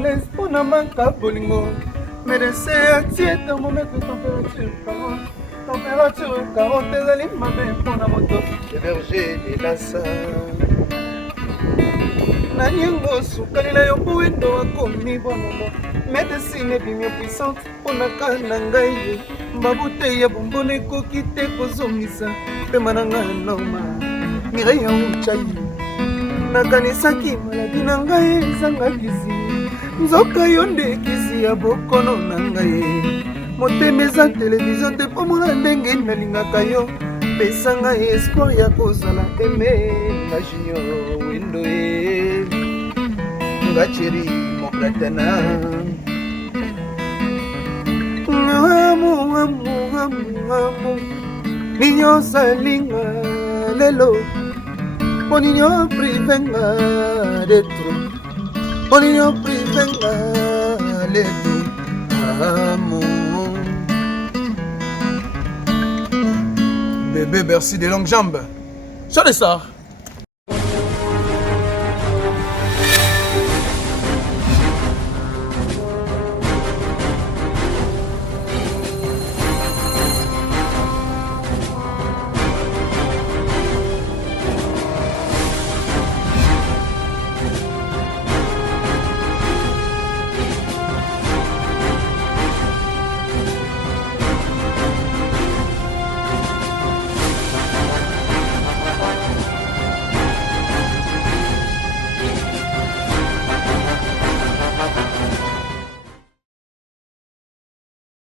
malaise mpona manka bolingo médecin atie thermomètre température 40 ezali mabe mpona moto héberger delasa nanyango sukali na yo mbuwindo akomi bonono médecine ebimi puissante mpona ka na ngai mbabute ya bombona ekoki te kozongisa pema na ngai noma mirei ya uchai nakanisaki maladi na ngai ezangakisi nzoka yo nde kisi ya bokono na ngai motema eza televizio te mpo mona ndenge nalingaka yo pesa ngai espoir ya kozala eme na junior windo ye nga cheri mokatana amu ninyo salinga lelo oninyo privenga detro oninyo privenga leto amu bébé merci des longues jambes sur les sorts